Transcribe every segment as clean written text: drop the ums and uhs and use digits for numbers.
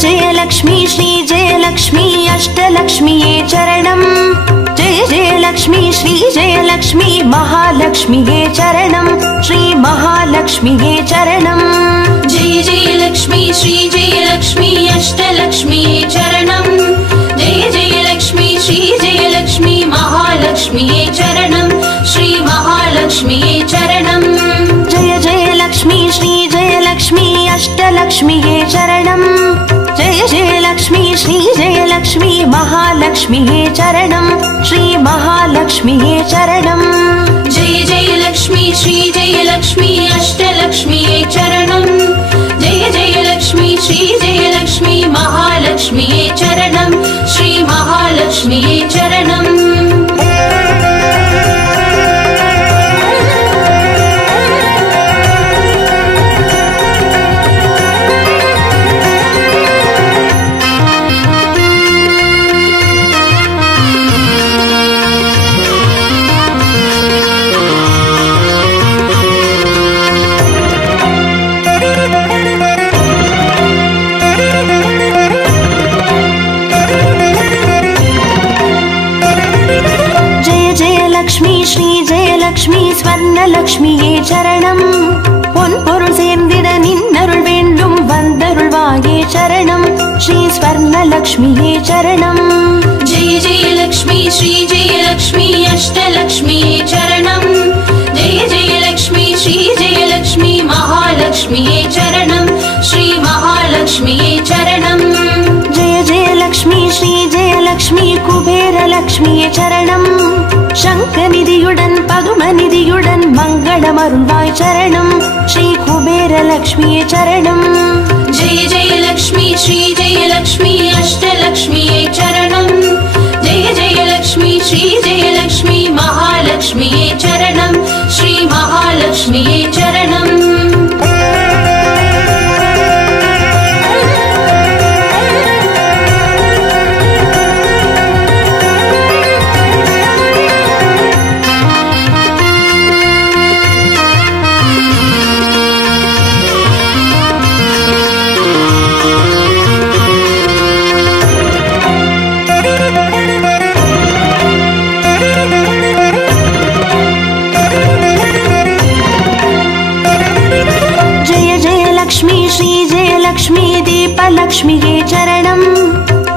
जय लक्ष्मी श्री जय लक्ष्मी अष्टलक्ष्मीये चरणम् जय जय लक्ष्मी श्री जय लक्ष्मी महालक्ष्मीये चरणम् श्री महालक्ष्मीये चरणम् जय जय लक्ष्मी श्री जय लक्ष्मी अष्टलक्ष्मीये चरणम् जय जय लक्ष्मी श्री जय लक्ष्मी महालक्ष्मीये चरणम् श्री महालक्ष्मीये चरणम् जय जय लक्ष्मी श्री जय लक्ष्मी अष्टलक्ष्मीये चरणम् जय जय लक्ष्मी श्री जय लक्ष्मी महालक्ष्मीये चरणम् श्री महालक्ष्मीये चरणम् जय जय लक्ष्मी श्री जय लक्ष्मी अष्टलक्ष्मीये चरणम् जय जय लक्ष्मी श्री जय लक्ष्मी महालक्ष्मीये चरणम् श्री महालक्ष्मीये चरणम् लक्ष्मी स्वर्णलक्ष्मीये चरणम् பொன்பொருள் சேர்ந்திட நின்னருள் வேண்டும் வந்தருள்வாயே சரணம் ஸ்ரீ ஸ்வர்ணலக்ஷ்மியே சரணம் जय जय लक्ष्मी श्री जय लक्ष्मी अष्टलक्ष्मीये चरणम् जय जय लक्ष्मी श्री जय लक्ष्मी महालक्ष्मीये चरणम् श्री महालक्ष्मीये चरणम् जय जय लक्ष्मी श्री जय लक्ष्मी कुबेरलक्ष्मीये चरणम् शङ्खनिधियुடன் पद्मनिधियुடன் मङ्गलमरुள்வாய் चरणम् श्री कुबेरलक्ष्मीये चरणम् जय जय लक्ष्मी श्री जय लक्ष्मी अष्टलक्ष्मीये चरणम् जय जय लक्ष्मी श्री जय लक्ष्मी महालक्ष्मीये चरणम् श्री महालक्ष्मीये चरणम् लक्ष्मी दीपलक्ष्मीये चरणम्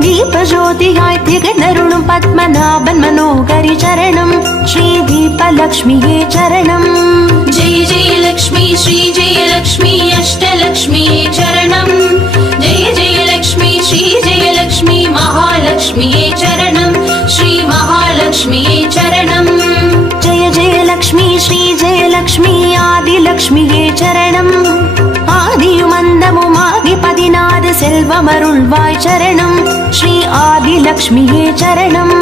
दीपज्योतियाय திகழ்ந்தருளும் பத்மநாபன் मनोहरि चरणम् श्री दीपलक्ष्मीये चरणम् जय जय लक्ष्मी श्री जय लक्ष्मी अष्टलक्ष्मीये चरणम् जय जय लक्ष्मी श्री जय लक्ष्मी महालक्ष्मीये चरणम् श्री महालक्ष्मीये चरणम् जय जय लक्ष्मी श्री जय लक्ष्मी आदिलक्ष्मीये चरणम् आदियुमन्दमुमादि 16 செல்வமருள்வாய் चरणम् श्री आदिलक्ष्मीये चरणम्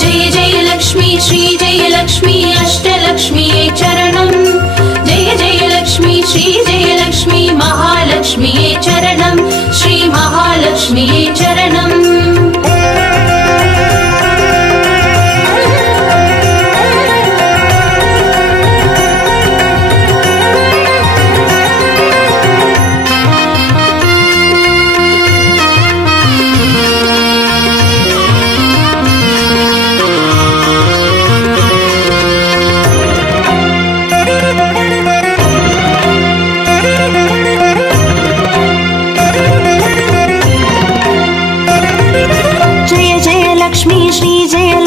जय जय लक्ष्मी श्री जय लक्ष्मी अष्टलक्ष्मीये चरणम् जय जय लक्ष्मी श्री जय लक्ष्मी महालक्ष्मीये चरणम् श्री महालक्ष्मीये चरणम्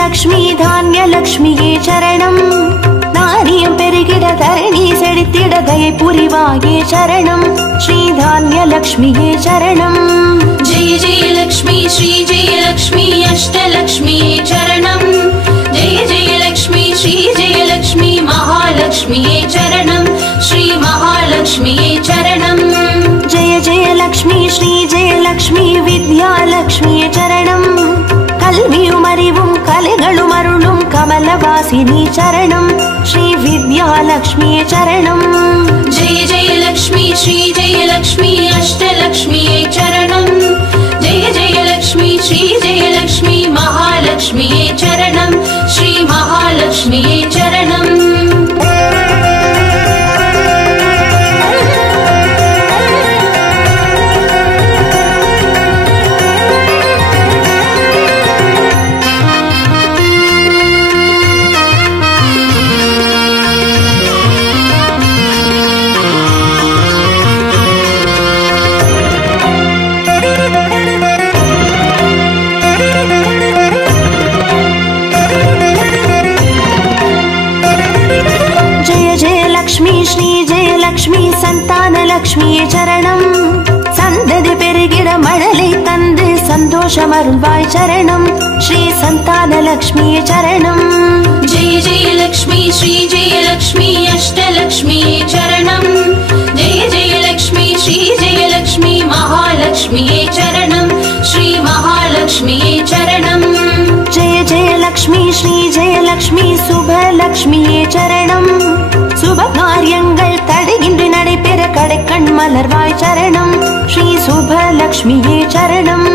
लक्ष्मी धान्यलक्ष्मीये चरणम् नारियं पेरुगिड धरणी सेडित्तिड दयै पुरिवाये चरणम् श्री धान्यलक्ष्मीये चरणम् जय जय लक्ष्मी श्री जय लक्ष्मी अष्टलक्ष्मीये चरणम् जय जय लक्ष्मी श्री जय लक्ष्मी महालक्ष्मीये चरणम् श्री महालक्ष्मीये चरणम् जय जय लक्ष्मी श्री जय लक्ष्मी विद्यालक्ष्मीये चरणम् கல்வியுமறிவும் கலைகளும் அருளும் கமலவாசினி சரணம் ஸ்ரீ வித்யாலக்ஷ்மியே சரணம் जय जय लक्ष्मी श्री जय लक्ष्मी अष्टलक्ष्मीये चरणम् जय जय लक्ष्मी श्री जय लक्ष्मी महालक्ष्मीये चरणम् श्री महालक्ष्मीये चरणम् லக்ஷ்மியே சரணம். சந்ததி பெருகிட மழலை தந்து சந்தோஷம் அருள்வாய் சரணம். ஸ்ரீ சந்தான லக்ஷ்மியே சரணம். जय जय लक्ष्मी श्री जय लक्ष्मी अष्टलक्ष्मी चरणं. जय जय लक्ष्मी श्री जय लक्ष्मी महालक्ष्मी चरणं. श्री महालक्ष्मी चरणं. जय जय लक्ष्मी श्री जय लक्ष्मी சுபலக்ஷ்மியே சரணம். சுப காரியங்கள் தடையின்றி நடைபெற கடைக்கண் மலர்வாய் சரணம். ஸ்ரீ சுபலக்ஷ்மியே சரணம்.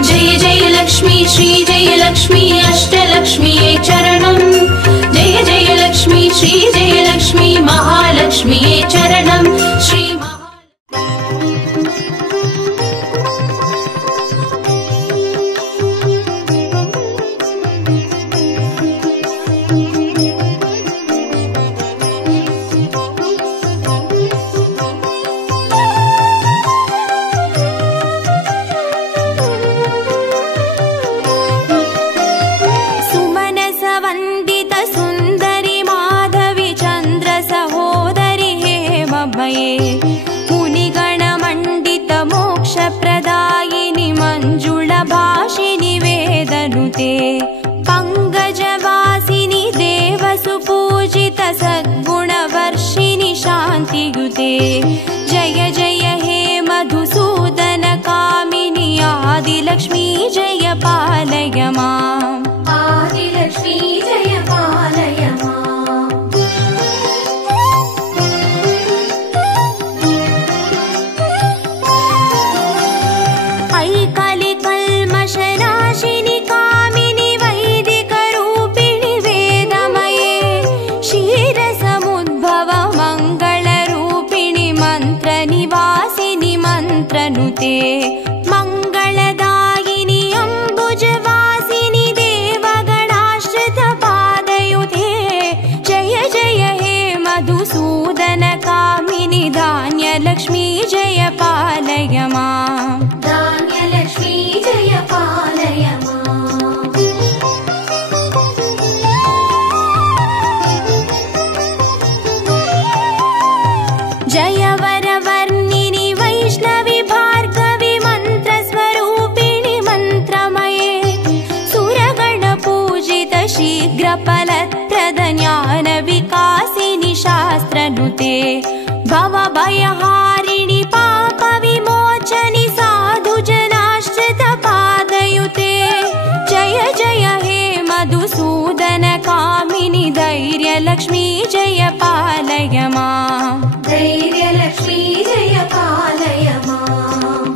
जय जय लक्ष्मी श्री जय लक्ष्मी अष्टलक्ष्मी चरणं. जय जय लक्ष्मी श्री जय लक्ष्मी महालक्ष्मी चरणं. श्री पंकजवासिनि देवसुपूजित सद्गुणवर्षिणि शान्तियुते. जय जय हे मधुसूदन कामिनि आदिलक्ष्मी जय पालय माम्. आदिलक्ष्मी जय पालय माम्. ऐकालि कल्मषनाशिनि मंगलदायिनी अंबुजवासिनी देवगणाश्रित पादयुते. जय जय हे मधुसूदन कामिनि धान्यलक्ष्मी जय पालय माम्. धान्यलक्ष्मी जय पालय माम्. जय वरवर्णिनि वैष्णवी भार्गवी मंत्रस्वरूपिणि मंत्रमये. सुरगणपूजित शीघ्रफलप्रद ज्ञान विकासिनि शास्त्रनुते. भवभयहारिणि पाप विमोचनि साधुजनाश्रित पादयुते. जय जय हे मधुसूदन कामिनि धैर्यलक्ष्मी जय पालय माम्. धैर्यलक्ष्मी जय पालय माम्.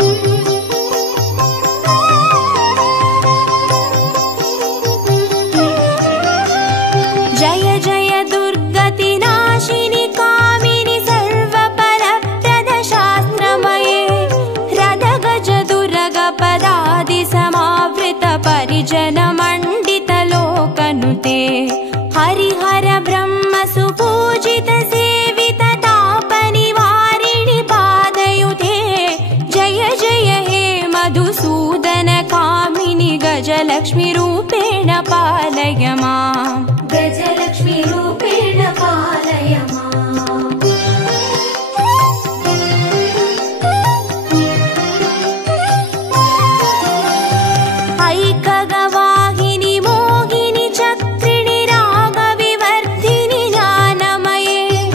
जय जय दुर्गतिनाशिनि कामिनि सर्वफलप्रद शास्त्रमये. रदगज दुर्गपदादि समावृत परिजन मण्डित लोकनुते. हरिहर ब्रह्म सुपूजित सेवित तापनिवारिणि पादयुते. जय जय हे मधुसूदन कामिनि गजलक्ष्मी रूपेण पालय माम्. गजलक्ष्मी रूपेण पालय माम्. ऐकगवाहिनि मोहिनि चक्रिणि रागविवर्धिनि ज्ञानमये.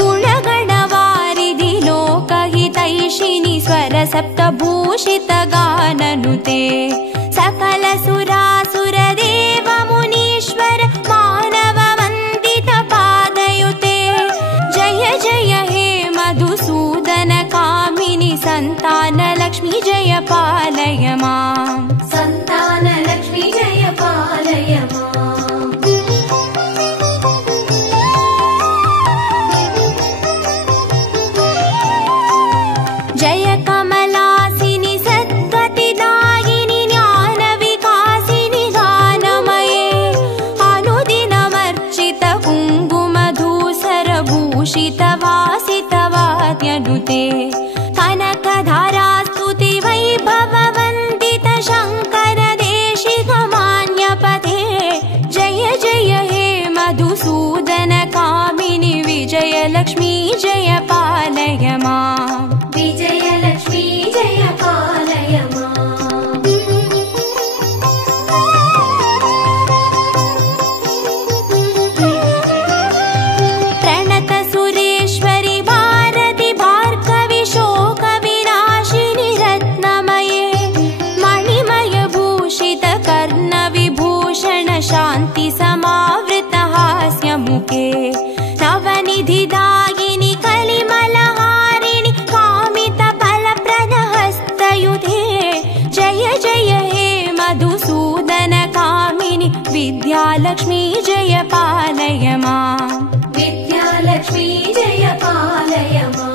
गुणगणवारिधि लोकहितैषिणि स्वरसप्तभूषित गाननुते. सकल सुरासुर देव मुनीश्वर मानव वन्दित पादयुते. जय जय हे मधुसूदन कामिनि सन्तानलक्ष्मी जय पालय माम्. सन्तानलक्ष्मी जय पालय माम्. जय कमलासिनि सद्गतिदायिनि ज्ञान विकासिनि गानमये. अनुदिनमर्चित कुङ्कुमधूसर भूषित वासित वाद्यनुते. कनकधारा स्तुति वैभव वन्दित स्तुतिगे नवनिधिदायिनि कलिमलहारिणि कामित फलप्रदहस्तयुधे जय जय हे मधुसूदन कामिनि विद्यालक्ष्मी जय पालय माम् विद्यालक्ष्मी जय पालय माम्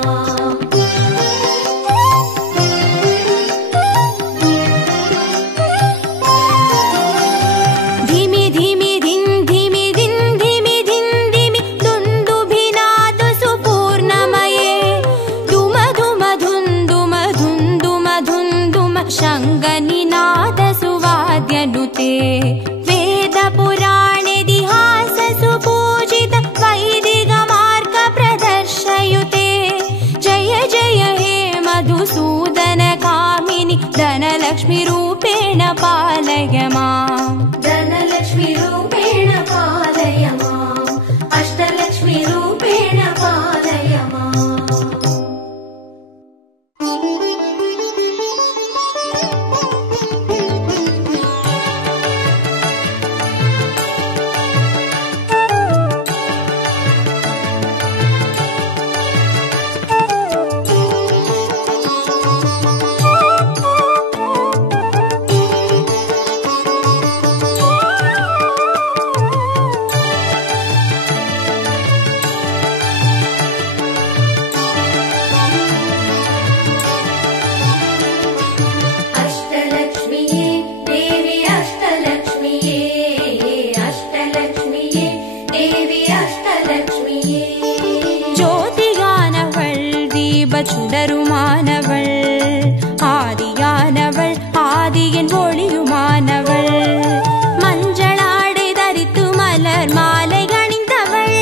वेद पुराणेतिहास सुपूजित वैदिक मार्ग प्रदर्शयुते जय जय हे मधुसूदन कामिनि धनलक्ष्मी रूपेण पालय माम् धनलक्ष्मी रूपेण पालय माम् अष्टलक्ष्मी रूपेण पालय माम् சுடருமானவள் ஆதியானவள் ஆதியின் ஒளியுமானவள் மஞ்சளாடை தரித்து மலர் மாலை அணிந்தவள்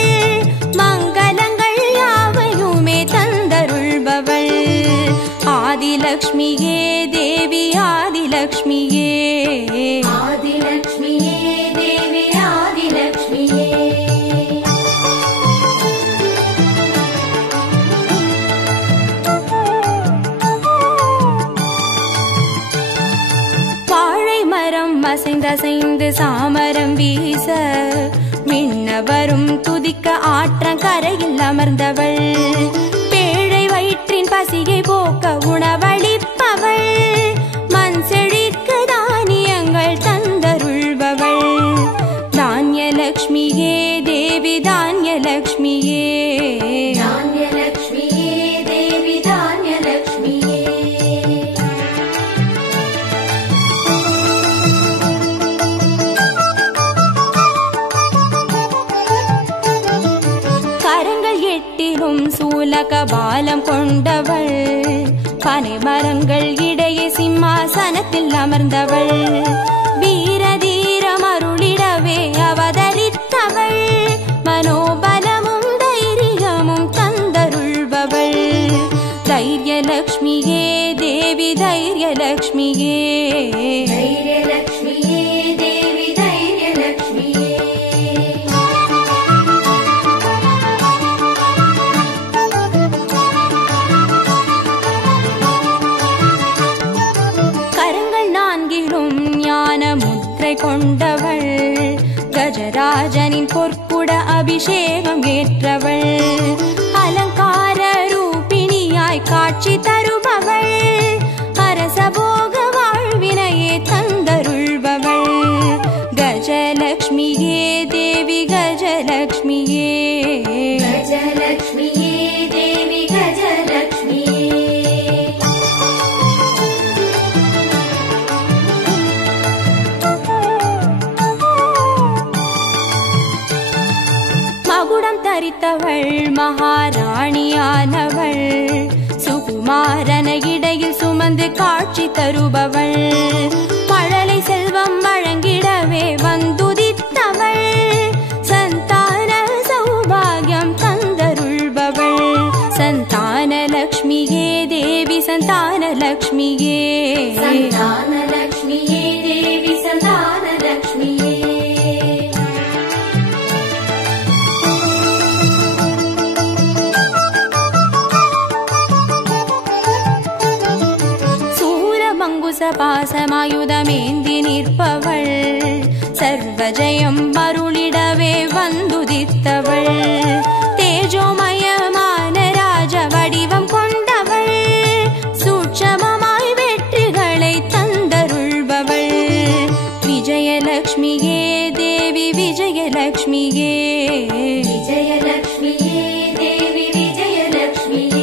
மங்களங்கள் யாவையுமே தந்தருள்பவள் ஆதிலக்ஷ்மியே தேவி ஆதிலக்ஷ்மியே ஆதிலக்ஷ்மியே தேவி ஆதிலக்ஷ்மியே அசைந்து சாமரம் வீச விண்ணவரும் துதிக்க ஆற்றங்கரையில் அமர்ந்தவள் பேழை வயிற்றின் பசியை போக்க உணவளிப்பவள் மண் செழிக்க தானியங்கள் தந்தருள்பவள் தானியலக்ஷ்மியே தேவி தானியலக்ஷ்மியே தானியலக்ஷ்மியே தேவி தானியலக்ஷ்மியே சூலகபாலம் கொண்டவள் பனை மரங்கள் இடையே சிம்மாசனத்தில் அமர்ந்தவள் வீரதீரம் அருளிடவே அவதரித்தவள் மனோபலமும் தைரியமும் தந்தருள்பவள் தைரியலக்ஷ்மியே தேவி தைரியலக்ஷ்மியே தைரியலக்ஷ்மியே தேவி தைரியலக்ஷ்மியே கொண்டவள் கஜராஜனின் பொற்குட அபிஷேகம் ஏற்றவள் அலங்கார ரூபிணியாய் காட்சி தருபவள் அரசபோக வாழ்வினையே தந்தருள்பவள் கஜலக்ஷ்மியே தேவி கஜலக்ஷ்மியே கஜலக்ஷ்மியே தேவி கஜலக்ஷ்மியே மகுடம் தரித்தவள் மகாராணியானவள் சுகுமாரன இடையில் சுமந்து காட்சி தருபவள் மழலை செல்வம் வழங்கிடவே வந்துதித்தவள் சந்தான சௌபாகியம் தந்தருள்பவள் சந்தானலக்ஷ்மியே தேவி சந்தானலக்ஷ்மியே சந்தானலக்ஷ்மியே தேவி சந்தானலக்ஷ்மியே பாசமாயுதமேந்தி நிற்பவள் சர்வஜயம் அருளிடவே வந்துதித்தவள் தேஜோமயமான ராஜ வடிவம் கொண்டவள் சூட்சமமாய் வெற்றிகளை தந்தருள்பவள் விஜயலக்ஷ்மியே தேவி விஜயலக்ஷ்மியே விஜயலக்ஷ்மியே தேவி விஜயலக்ஷ்மியே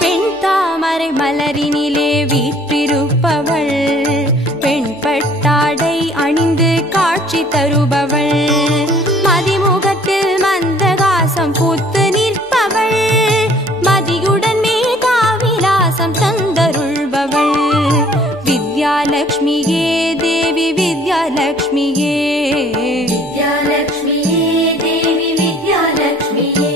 பெண் தாமரை மலரினிலே வீற்றிருப்பவள் பெண் பட்டாடை அணிந்து காட்சி தருபவள் மதிமுகத்தில் மந்தகாசம் பூத்து நிற்பவள் மதியுடன் மேகாவிலாசம் தந்தருள்பவள் வித்யாலக்ஷ்மியே தேவி வித்யாலக்ஷ்மியே வித்யாலக்ஷ்மியே தேவி வித்யாலக்ஷ்மியே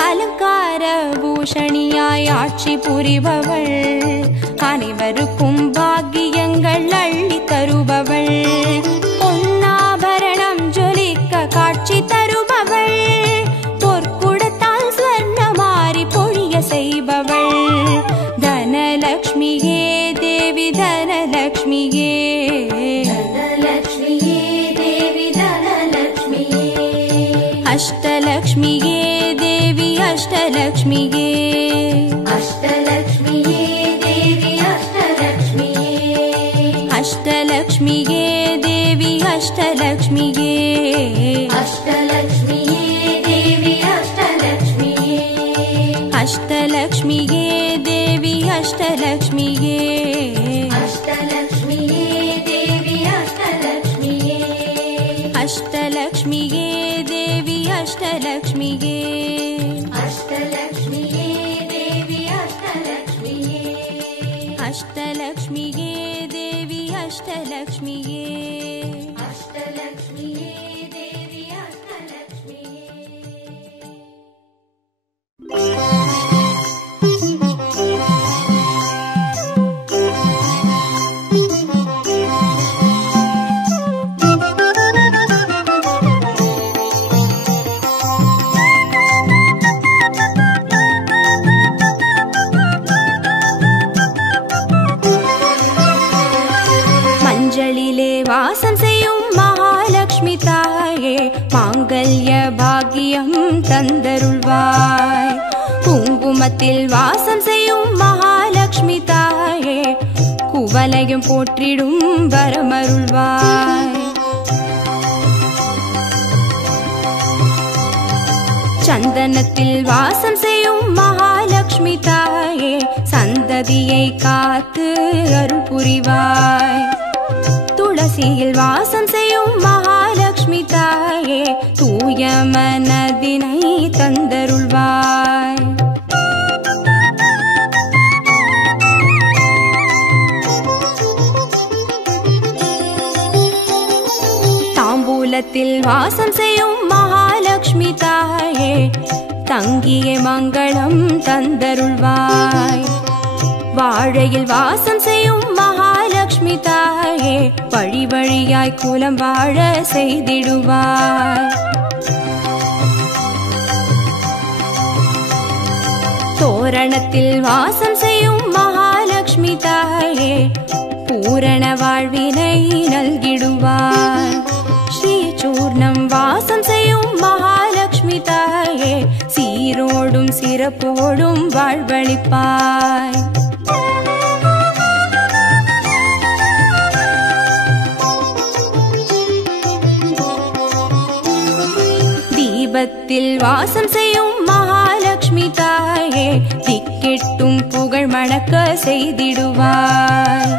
அலங்கார பூஷணியாய் ஆட்சி புரிபவள் அனைவருக்கும் பாக்கியங்கள் அள்ளி தருபவள் பொன்னாபரணம் ஜொலிக்க காட்சி தருபவள் பொற்குடத்தால் ஸ்வர்ணமாரி பொழிய செய்பவள் தனலக்ஷ்மியே தேவி தனலக்ஷ்மியே தனலக்ஷ்மியே தேவி தனலக்ஷ்மியே அஷ்டலக்ஷ்மியே தேவி அஷ்டலக்ஷ்மியே அஷ்டலக்ஷ்மியே தேவி அஷ்டலக்ஷ்மியே அஷ்டலக்ஷ்மியே தேவி அஷ்டலக்ஷ்மியே அஷ்டலக்ஷ்மியே தேவி அஷ்டலக்ஷ்மியே அஷ்டலக்ஷ்மியே தேவி அஷ்டலக்ஷ்மியே அஷ்டலக்ஷ்மியே தேவி அஷ்டலக்ஷ்மியே அஷ்டலக்ஷ்மியே தேவி அஷ்டலக்ஷ்மியே அஷ்டலக்ஷ்மியே தேவி அஷ்டலக்ஷ்மியே அஷ்டலக்ஷ்மியே தேவி அஷ்டலக்ஷ்மியே அஷ்டலக்ஷ்மியே தேவி அஷ்டலக்ஷ்மியே மஞ்சளிலே வாசம் செய்யும் மகாலட்சுமி தாயே மாங்கல்ய பாக்கியம் தந்தருள்வாய் குங்குமத்தில் வாசம் செய்யும் மகாலட்சுமி தாயே குவலையும் போற்றிடும் வரமருள்வாய் சந்தனத்தில் வாசம் செய்யும் மகாலட்சுமி தாயே சந்ததியை காத்து அருள் புரிவாய் துளசியில் வாசம் செய்யும் மகாலட்சுமி தாயே தூய மனதினை தந்தருள்வாய் தாம்பூலத்தில் வாசம் செய்யும் மகாலட்சுமி தாயே தங்கிய மங்களம் தந்தருள்வாய் வாழையில் வாசம் செய்யும் மகாலட்சுமி தாயே வழி வழியாய் குலம் வாழ செய்திடுவாய் தோரணத்தில் வாசம் செய்யும் மகாலட்சுமி தாயே பூரண வாழ்வினை நல்கிடுவாய் ஸ்ரீ சூர்ணம் வாசம் செய்யும் மகாலட்சுமி தாயே சீரோடும் சிறப்போடும் வாழ்வளிப்பாய் தீபத்தில் வாசம் செய்யும் மகாலட்சுமி தாயே திக்கெட்டும் புகழ் மணக்க செய்திடுவாய்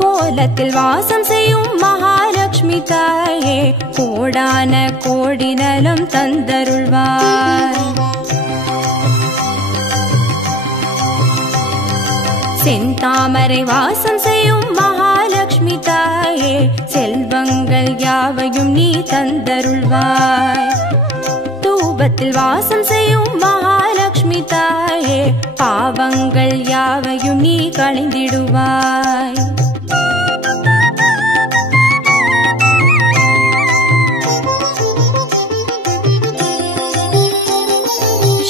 கோலத்தில் வாசம் செய்யும் மகாலட்சுமி தாயே கோடான கோடி நலம் தந்தருள்வாய் செந்தாமரை வாசம் செய்யும் மகாலட்சுமி தாயே செல்வங்கள் யாவையும் நீ தந்தருள்வாய் தூபத்தில் வாசம் செய்யும் மகாலட்சுமி மகாலட்சுமி தாயே பாவங்கள் யாவையும் நீ களைந்திடுவாய்.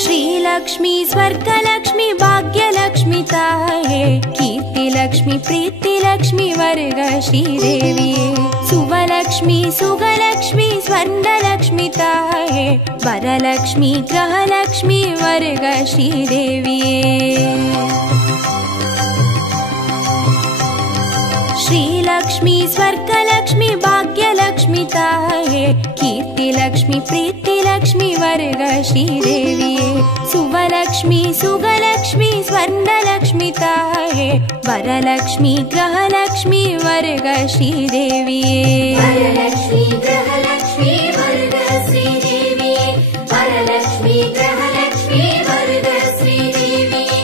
ஸ்ரீலக்ஷ்மி ஸ்வர்கலக்ஷ்மி பாக்யலக்ஷ்மி தாயே கீர்த்திலக்ஷ்மி பிரீத்திலக்ஷ்மி வருக ஸ்ரீதேவியே. சுவலக்ஷ்மி சுகலக்ஷ்மி ஸ்வர்ணலக்ஷ்மி தாயே வரலக்ஷ்மி கிரகலக்ஷ்மி வருக ஸ்ரீதேவியே. श्रीलक्ष्मी स्वर्गलक्ष्मी भाग्यलक्ष्मी ताये कीर्तिलक्ष्मी प्रीतिलक्ष्मी वर्ग श्रीदेविये. सुवलक्ष्मी सुगलक्ष्मी स्वर्णलक्ष्मी ताये वरलक्ष्मी ग्रहलक्ष्मी वर्ग श्रीदेविये. वरलक्ष्मी ग्रहलक्ष्मी वर्ग श्रीदेविये. वरलक्ष्मी ग्रहलक्ष्मी वर्ग श्रीदेविये.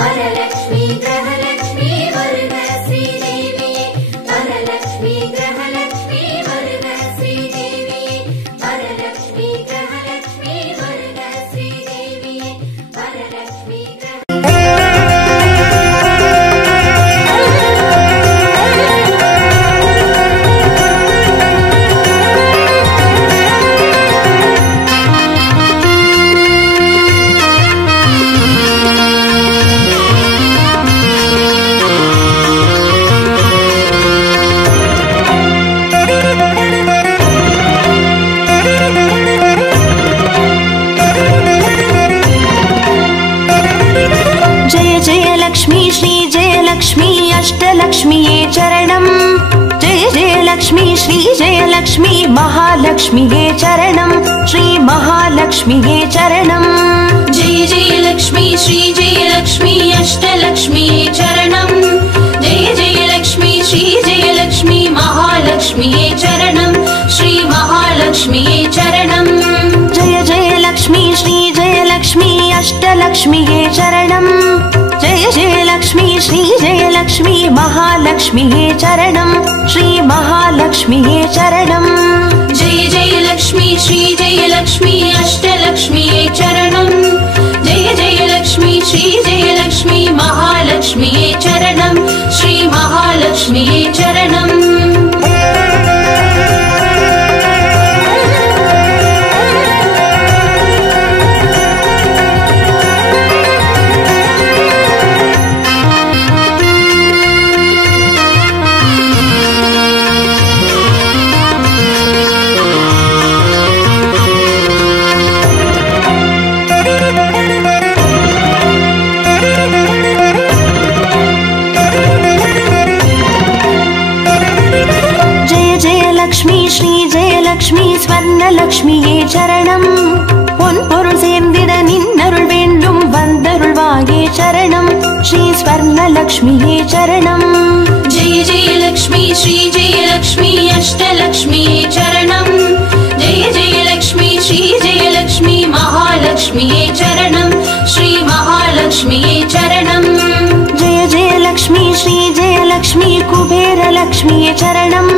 वरलक्ष्मी ग्रहलक्ष्मी वर्ग श्रीदेविये. वरलक्ष्मी ग्रहलक्ष्मी वर्ग श्रीदेविये. वरलक्ष्मी ग्रहलक्ष्मी वर्ग श्रीदेविये. वरलक्ष्मी अष्टलक्ष्मीये चरणं. जय जय लक्ष्मी श्री जय लक्ष्मी महालक्ष्मीये चरणं. श्री महालक्ष्मीये चरणं. जय जय लक्ष्मी श्री जय लक्ष्मी अष्टलक्ष्मीये चरणं. जय जय लक्ष्मी श्री जय लक्ष्मी महालक्ष्मीये चरणं. श्री महालक्ष्मीये चरणं. जय जय लक्ष्मी श्री जय लक्ष्मी अष्टलक्ष्मीये चरणं. जय जय लक्ष्मी श्री जय लक्ष्मी महालक्ष्मीये चरणं. श्री महालक्ष्मीये चरणं. जय जय लक्ष्मी श्री जय लक्ष्मी अष्टलक्ष्मीये चरणं. जय जय लक्ष्मी श्री जय लक्ष्मी महालक्ष्मीये चरणं. श्री महालक्ष्मीये चरणं. ஸ்வர்ணலக்ஷ்மியே சரணம். பொன் பொருள் சேர்ந்திட நின்னருள் வேண்டும் வந்தருள்வாயே சரணம். ஸ்ரீ ஸ்வர்ணலக்ஷ்மியே சரணம். जय जय लक्ष्मी श्री जय लक्ष्मी अष्टलक्ष्मीये चरणं. जय जय लक्ष्मी श्री जय लक्ष्मी महालक्ष्मीये चरणं. श्री महालक्ष्मीये चरणं. जय जय लक्ष्मी श्री जय लक्ष्मी कुबेरलक्ष्मिये चरणं.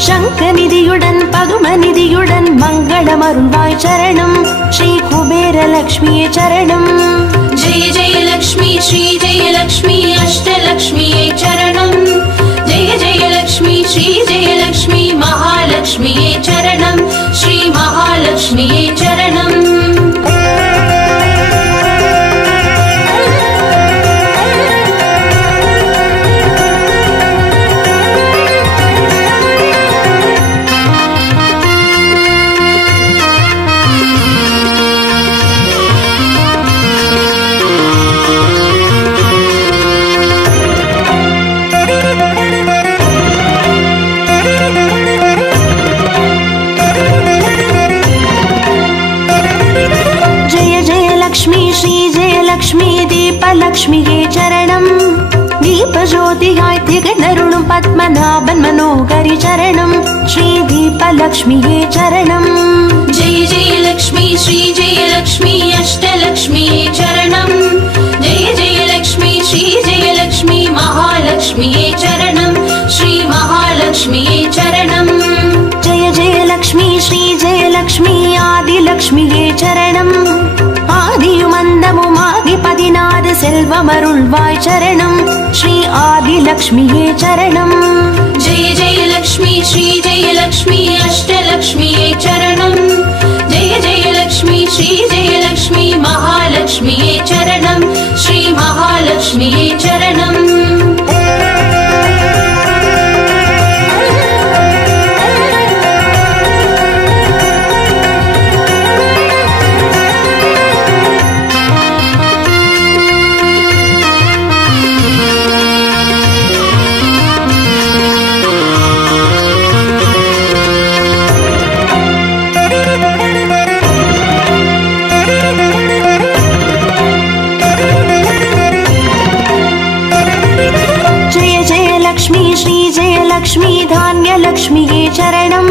शङ्खनिधियुडन् पदुमनिधियुडन् मङ्गलमरुள்வாய் चरणं. श्री कुबेरलक्ष्मिये चरणं. जय जय लक्ष्मी श्री जय लक्ष्मी अष्टलक्ष्मीये चरणं. जय जय लक्ष्मी श्री जय लक्ष्मी महालक्ष्मीये चरणं. श्री महालक्ष्मीये चरणं. லக்ஷ்மியே சரணம். தீபஜோதியாய் திகழருளும் பத்மநாபன் மனோகரி சரணம். ஸ்ரீ தீபலக்ஷ்மியே சரணம். जय जय लक्ष्मी श्री जय लक्ष्मी अष्टलक्ष्मीये चरणं. जय जय लक्ष्मी श्री जय लक्ष्मी महालक्ष्मीये चरणं. श्री महालक्ष्मीये चरणं. जय जय लक्ष्मी श्री जय लक्ष्मी आदिलक्ष्मिये चरणं. आदियुमन्दमुमा செல்வமருள்வாய் சரணம் ஸ்ரீ ஆதிலக்ஷ்மியே சரணம். जय जय लक्ष्मी श्री जय लक्ष्मी अष्टलक्ष्मीये चरणं. जय जय लक्ष्मी श्री जय लक्ष्मी महालक्ष्मीये चरणं. श्री महालक्ष्मीये चरणं. லக்ஷ்மி தான்யலக்ஷ்மியே சரணம்.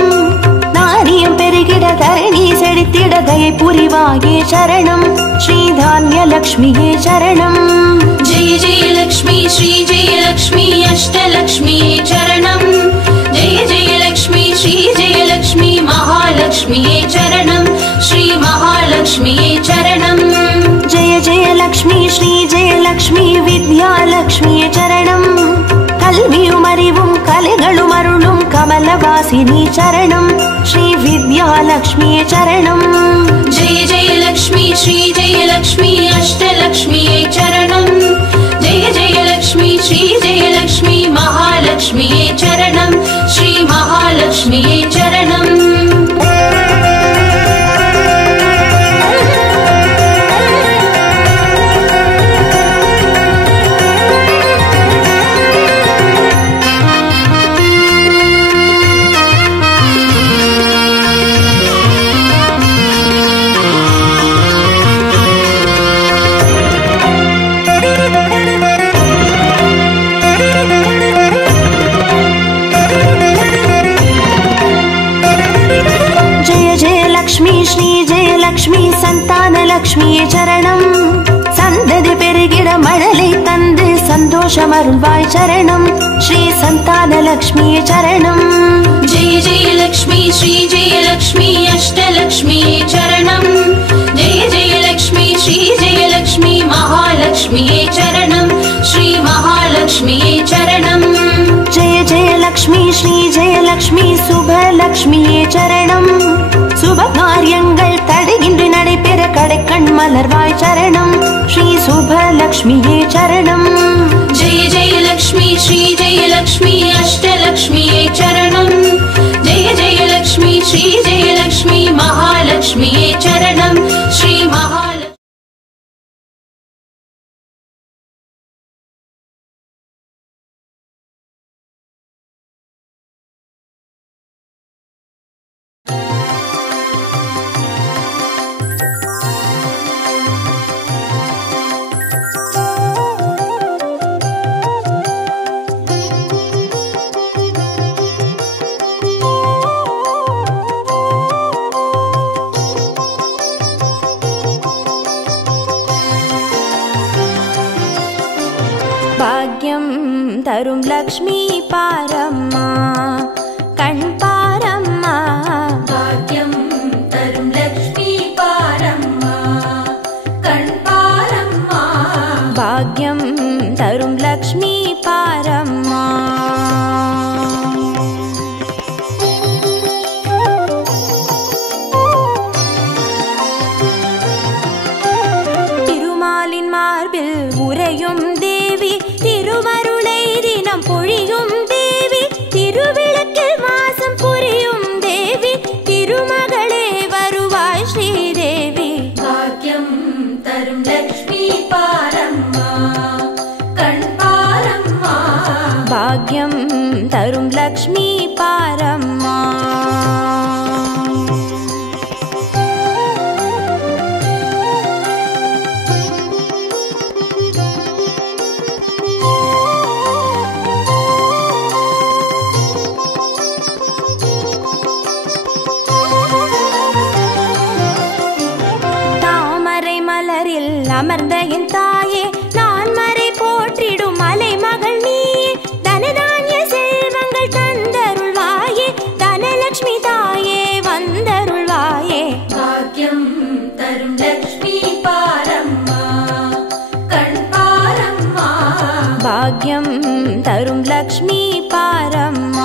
நாரியம் பெருகிட தரணி செழித்திட தயை புரிவாயே சரணம் ஸ்ரீ தான்யலக்ஷ்மியே சரணம். जय जय लक्ष्मी श्री जय लक्ष्मी अष्टलक्ष्मीये चरणं. जय जय लक्ष्मी श्री जय लक्ष्मी महालक्ष्मीये चरणं. श्री महालक्ष्मीये चरणं. जय जय लक्ष्मी श्री जय लक्ष्मी विद्यालक्ष्मिये चरणं. கல்வியும் அறிவும் கலைகளும் அருளும் கமலவாசினி சரணம் ஸ்ரீ வித்யாலக்ஷ்மியே சரணம். जय जय लक्ष्मी श्री जय लक्ष्मी अष्टलक्ष्मीये चरणं. जय जय लक्ष्मी श्री जय लक्ष्मी महालक्ष्मीये चरणं. श्री महालक्ष्मीये चरणं. லக்ஷ்மி சந்தானலக்ஷ்மியே சரணம். சந்ததி பெருகிட மழலை தந்து சந்தோஷம் அருள்வாய் சரணம் ஸ்ரீ சந்தானலக்ஷ்மியே சரணம். जय जय लक्ष्मी श्री जय लक्ष्मी अष्टलक्ष्मीये चरणं. जय जय लक्ष्मी श्री जय लक्ष्मी महालक्ष्मीये चरणं. श्री महालक्ष्मीये चरणं. जय जय लक्ष्मी श्री जय लक्ष्मी சுபலக்ஷ்மியே சரணம். சுப காரியங்கள் தடையின்றி நடைபெற கடைக்கண் மலர்வாய் சரணம் ஸ்ரீ சுபலக்ஷ்மியே சரணம். जय जय लक्ष्मी श्री जय लक्ष्मी अष्टलक्ष्मीये चरणं. जय जय लक्ष्मी श्री जय लक्ष्मी महालक्ष्मीये चरणं. श्री महालक्ष्मी. பாக்யம் தரும் லக்ஷ்மி பாரம்மா கண் பாரம்மா. भाग्यं तरुं लक्ष्मी पारम्मा कण् पारम्मा. பாக்யம் தரும் லக்ஷ்மி பாரம்மா. திருமாலின் மார்பில் உறையும் தேவி திருமருளை தினம் பொழியும் தேவி திருவிளக்கில் மாசம் புரியும் தேவி திருமகளே வருவாய் ஸ்ரீதேவி. भाग्यं तरुं लक्ष्मी पारम्मा कण् पारम्मा. பாக்யம் தரும் லக்ஷ்மி பாரம்மா. தாமரை மலரில் அமர்ந்த என் தாயே நான் மறை போற்றிடும் மலை மகள் நீயே தனதானிய செல்வங்கள் தந்தரும் ಭಾಗ್ಯಂ ತರುಂ ಲಕ್ಷ್ಮೀ ಪಾರಮ್ಮ.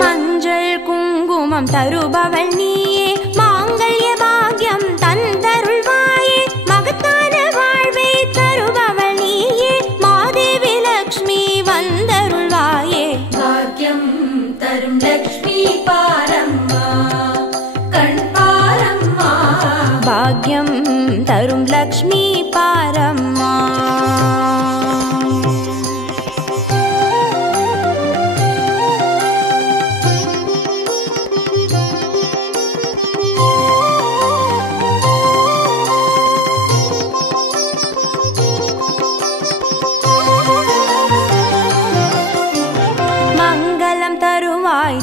மஞ்சள் குங்குமம் தருபவள் நீயே, மாங்கல்ய பாக்யம் தந்தருள்வாயே, மகத்தான வாழ்வை தருபவள் நீயே, மாதேவி லக்ஷ்மி வந்தருள்வாயே. பாக்யம் தரும் லக்ஷ்மி பாரம்மா, கண் பாரம்மா. பாக்யம் தரும் லக்ஷ்மி பாரம்மா.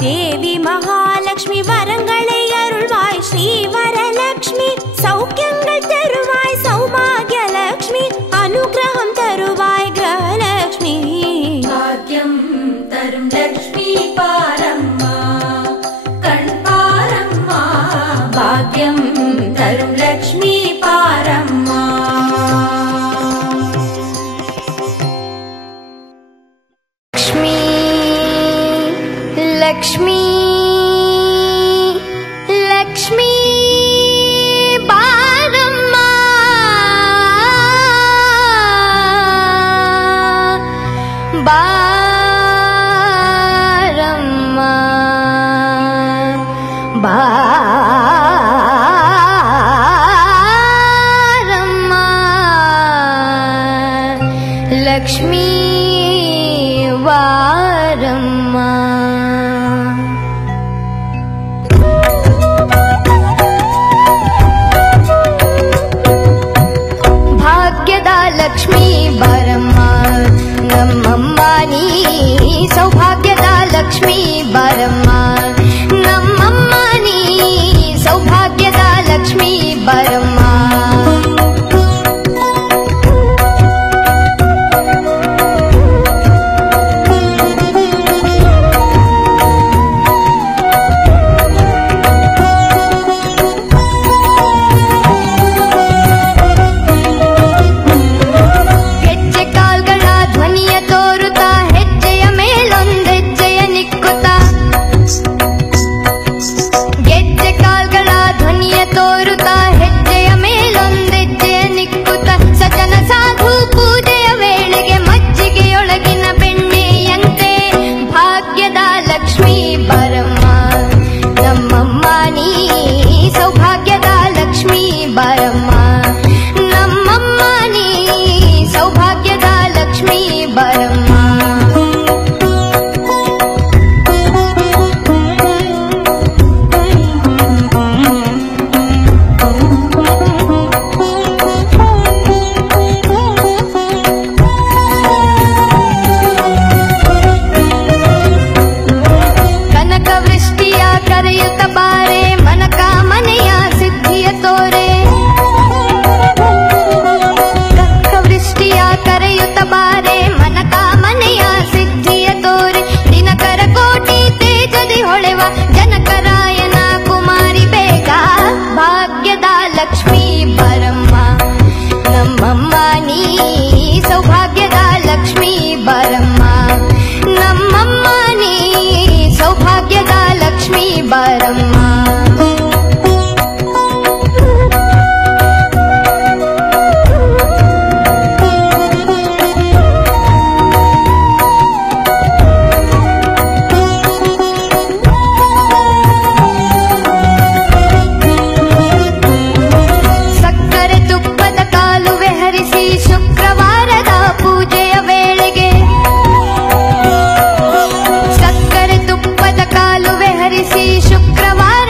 தேவி மகாலட்சுமி வரங்களை அருள்வாய், ஸ்ரீ வரலட்சுமி சௌக்கியங்கள் தருவாய், சௌபாகிய லட்சுமி அனுகிரகம் தருவாய், கிரகலட்சுமி. பாக்யம் தரும் லக்ஷ்மி பாரம்மா, கண் பாரம்மா. பாக்யம் தரும் லக்ஷ்மி பாரம்மா. லக்ஷ்மி லக்ஷ்மி பாரம்மா, பாரம்மா, பாரம்மா. லக்ஷ்மி வாரம்மா. ಲಕ್ಷ್ಮೀ ಬಾರಮ್ಮ ನಮ್ಮಮ್ಮ ನೀ, ಸೌಭಾಗ್ಯದ ಲಕ್ಷ್ಮೀ ಬಾರಮ್ಮ ನಮ್ಮಮ್ಮ ನೀ, ಸೌಭಾಗ್ಯದ ಲಕ್ಷ್ಮೀ ಬಾರಮ್ಮ. ಶುಕ್ರವಾರ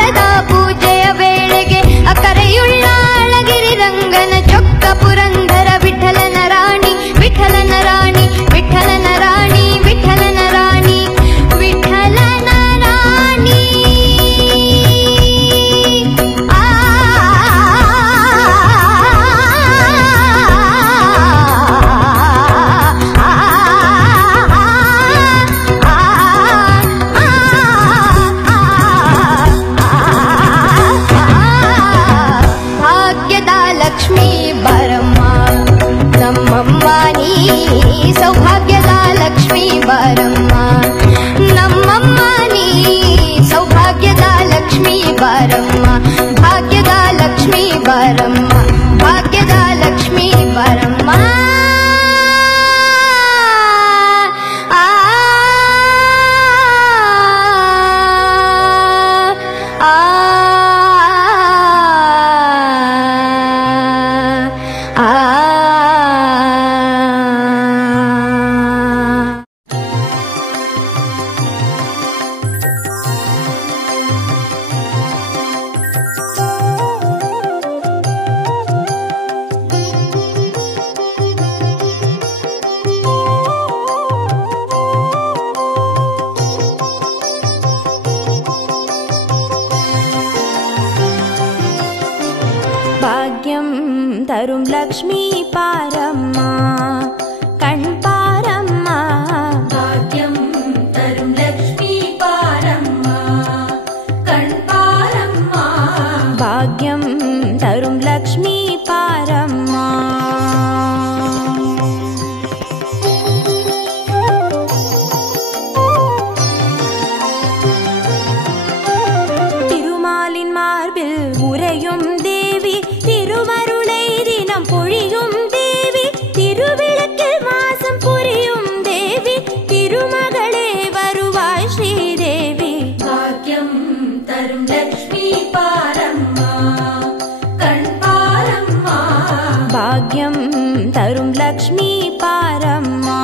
தரும் லக்ஷ்மி பாரம்மா கண் பாரம்மா பாக்யம் தரும் லக்ஷ்மி பாரம்மா கண் பாரம்மா பாக்யம் தரும் லக்ஷ்மி பாரம்மா திருமாலின் மார்பில் உறையும் தேவி திருவருளை தினம் பொழியும் தேவி திருவிளக்கில் வாசம் புரியும் தேவி திருமகளே வருவாய் ஸ்ரீதேவி பாக்யம் தரும் லக்ஷ்மி பாரம்மா கண் பாரம்மா பாக்யம் தரும் லக்ஷ்மி பாரம்மா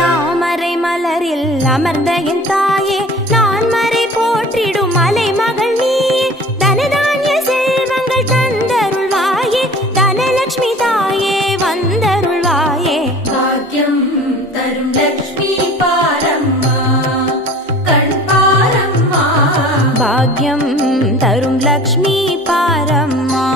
தாமரை மலரில் அமர்ந்த என் தாயே நான் மறை போற்றிடும் மலை மகள் நீயே தனதானிய செல்வங்கள் தந்தருள்வாயே தனலட்சுமி தாயே வந்தருள்வாயே பாக்யம் தரும் லக்ஷ்மி பாரம்மா கண் பாரம்மா பாக்யம் தரும் லக்ஷ்மி பாரம்மா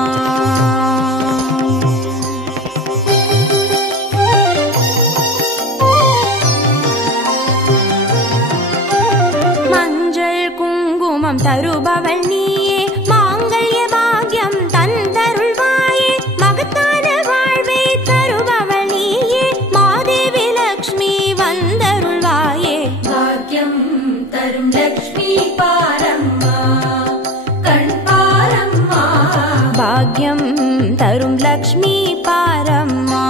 மஞ்சள் குங்குமம் தருபவள் நீயே மாங்கல்ய பாக்யம் தந்தருள்வாயே மகத்தான வாழ்வை தருபவள் நீயே மாதேவி லக்ஷ்மி வந்தருள்வாயே பாக்யம் தரும் லக்ஷ்மி பாரம்மா கண் பாரம்மா பாக்யம் தரும் லக்ஷ்மி பாரம்மா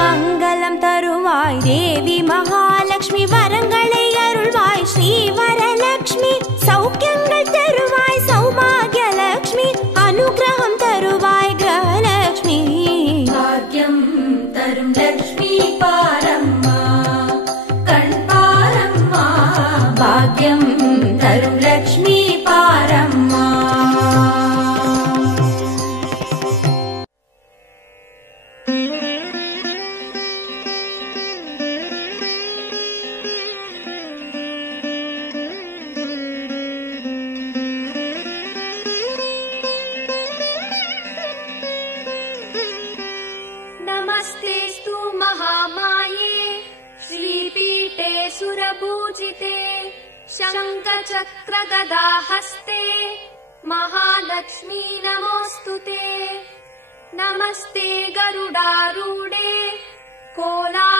மங்களம் தருவாய் தேவி மகாலட்சுமி வரங்களை அருள்வாய் ஸ்ரீ வரலட்சுமி சௌக்கியங்கள் தருவாய் சௌபாகிய லட்சுமி அனுகிரகம் தருவாய் கிரகலட்சுமி பாக்யம் தரும் லக்ஷ்மி பாரம்மா கண் பாரம்மா பாக்யம் தரும் லக்ஷ்மி பாரம்மா नमस्तेस्तु महामाये श्रीपीठे सुरपूजिते शङ्खचक्रगदाहस्ते महालक्ष्मी नमोऽस्तुते नमस्ते गरुडारूढे कोलासुरभयङ्करी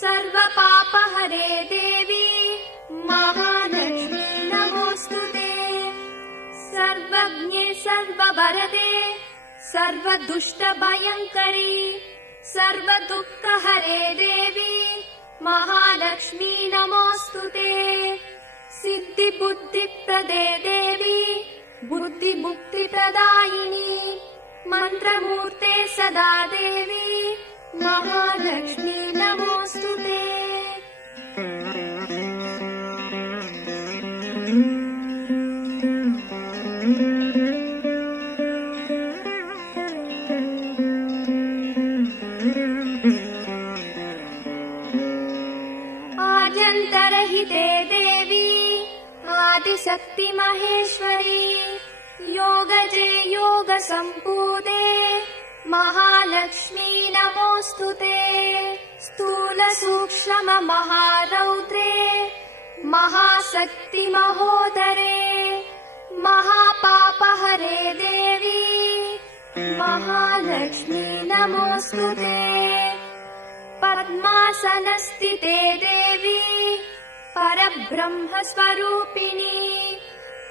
सर्वपापहरे देवी महालक्ष्मी नमोऽस्तुते सर्वज्ञे सर्ववरदे सर्वदुष्टभयङ्करी सर्वदुःखहरे देवी महालक्ष्मी नमोऽस्तुते सिद्धिबुद्धिप्रदे देवी बुद्धिमुक्तिप्रदायिनी मन्त्रमूर्ते सदा देवी महालक्ष्मी नमोऽस्तुते आद्यन्तरहिते देवी आदिशक्ति महेश्वरी योगजे योगसम्पूते महालक्ष्मी नमोऽस्तुते स्थूल सूक्ष्म महारौद्रे महाशक्ति महोदरे महापापहरे देवी महालक्ष्मी नमोऽस्तुते पद्मासनस्थिते देवी परब्रह्म स्वरूपिणी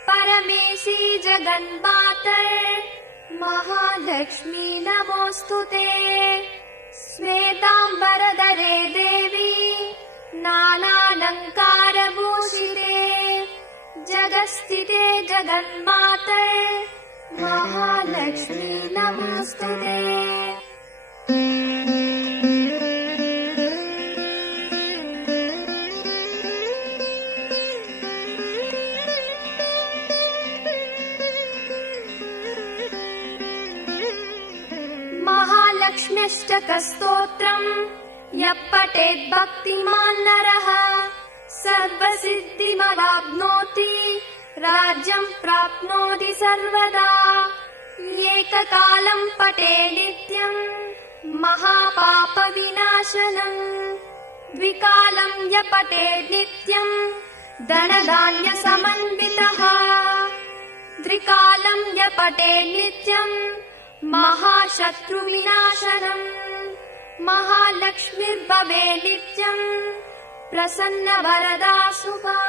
परमेशी जगन्मातर् महालक्ष्मी नमोऽस्तुते श्वेताम्बरधरे देवी नानालङ्कारभूषिते जगत्स्थिते जगन्माते महालक्ष्मी नमोस्तुते। महालक्ष्म्यष्टकस्तोत्रम् यः पठेत् भक्तिमान् नरः सर्वसिद्धिमवाप्नोति राज्यं प्राप्नोति सर्वदा। एककालं पठे नित्यं महापापविनाशनम् द्विकालं य पठे नित्यं धनधान्यसमन्वितः त्रिकालं य पठे नित्यं महाशत्रुविनाशनम् महालक्ष्मीर्भवे नित्यं प्रसन्नवरदा शुभा।